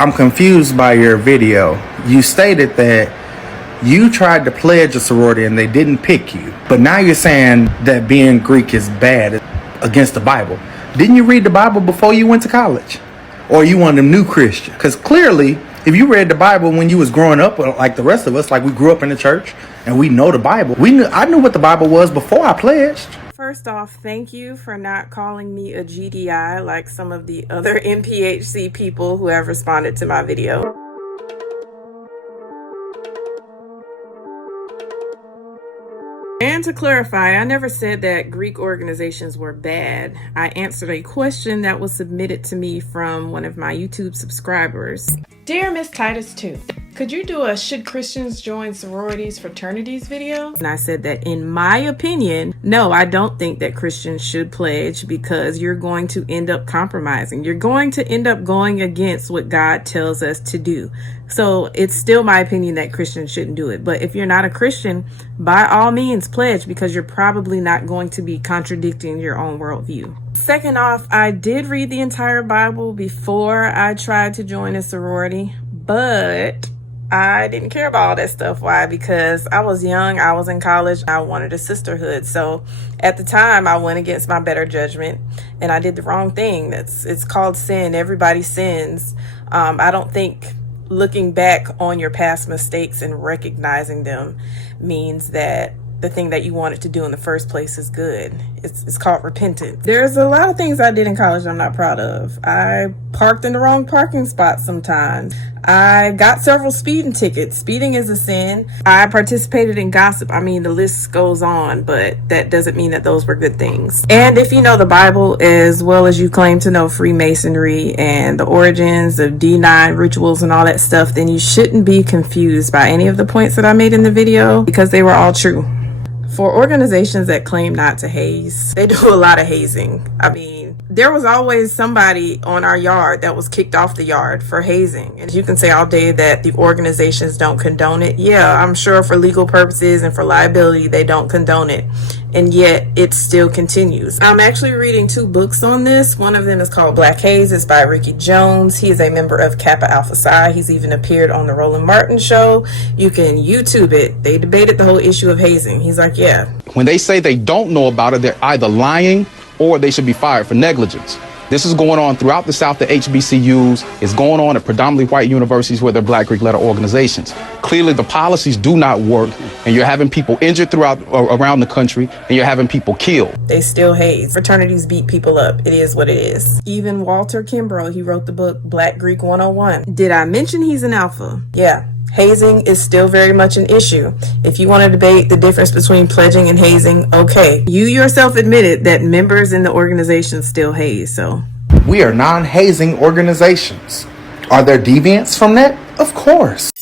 I'm confused by your video. You stated that you tried to pledge a sorority and they didn't pick you. But now you're saying that being Greek is bad, against the Bible. Didn't you read the Bible before you went to college? Or are you one of them new Christians? Because clearly, if you read the Bible when you was growing up, like the rest of us, like we grew up in the church and we know the Bible. I knew what the Bible was before I pledged. First off, thank you for not calling me a GDI like some of the other Nphc people who have responded to my video. And to clarify, I never said that Greek organizations were bad. I answered a question that was submitted to me from one of my YouTube subscribers. Dear Miss Titus 2, could you do a should Christians join sororities, fraternities video? And I said that in my opinion, no, I don't think that Christians should pledge because you're going to end up compromising. You're going to end up going against what God tells us to do. So it's still my opinion that Christians shouldn't do it. But if you're not a Christian, by all means pledge because you're probably not going to be contradicting your own worldview. Second off, I did read the entire Bible before I tried to join a sorority, but I didn't care about all that stuff. Why? Because I was young, I was in college, I wanted a sisterhood. So at the time, I went against my better judgment and I did the wrong thing. It's called sin. Everybody sins. I don't think looking back on your past mistakes and recognizing them means that the thing that you wanted to do in the first place is good. It's called repentance. There's a lot of things I did in college I'm not proud of. I parked in the wrong parking spot sometimes. I got several speeding tickets. Speeding is a sin. I participated in gossip. I mean, the list goes on, but that doesn't mean that those were good things. And if you know the Bible as well as you claim to know Freemasonry and the origins of D9 rituals and all that stuff, then you shouldn't be confused by any of the points that I made in the video because they were all true. For organizations that claim not to haze, they do a lot of hazing. I mean, there was always somebody on our yard that was kicked off the yard for hazing. And you can say all day that the organizations don't condone it. Yeah, I'm sure for legal purposes and for liability, they don't condone it. And yet it still continues. I'm actually reading 2 books on this. One of them is called Black Haze. It's by Ricky Jones. He is a member of Kappa Alpha Psi. He's even appeared on the Roland Martin show. You can YouTube it. They debated the whole issue of hazing. He's like, yeah. When they say they don't know about it, they're either lying or they should be fired for negligence. This is going on throughout the South at HBCUs. It's going on at predominantly white universities where they're Black Greek letter organizations. Clearly, the policies do not work, and you're having people injured around the country, and you're having people killed. They still haze. Fraternities beat people up. It is what it is. Even Walter Kimbrough, he wrote the book Black Greek 101. Did I mention he's an alpha? Yeah. Hazing is still very much an issue. If you want to debate the difference between pledging and hazing, okay. You yourself admitted that members in the organization still haze, so. We are non-hazing organizations. Are there deviants from that? Of course.